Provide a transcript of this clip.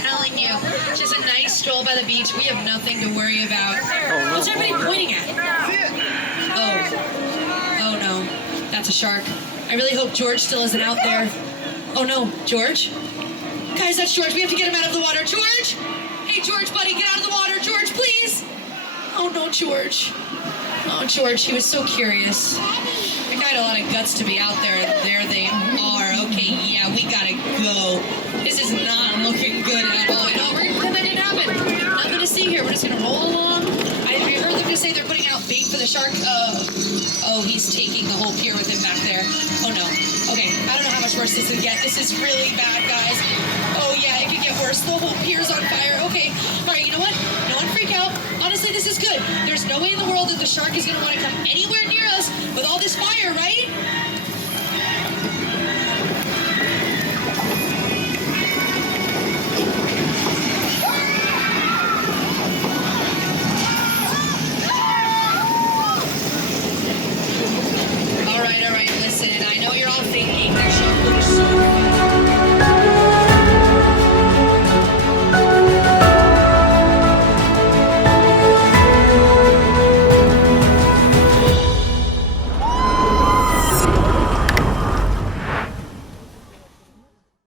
telling you. Just a nice stroll by the beach. We have nothing to worry about. What's everybody pointing at? Oh no, that's a shark. I really hope George still isn't out there. Oh no, George? Guys, that's George. We have to get him out of the water. George! Hey, George, buddy, get out of the water. George, please! Oh no, George. Oh, George, he was so curious. That guy had a lot of guts to be out there. There they are. Okay, yeah, we gotta go. This is not looking good at all. No, we're gonna pretend that didn't happen. Nothing to see here. We're just gonna roll along. I heard them just say they're putting out bait for the shark. Oh, he's taking the whole pier with him back there. Oh no. Okay, I don't know how much worse this could get. This is really bad, guys. Oh yeah, it could get worse. The whole pier's on fire. Okay, all right, you know what? No one freak out. Honestly, this is good. There's no way in the world that the shark is gonna want to come anywhere near us with all this fire, right? All right, listen, I know you're all thinking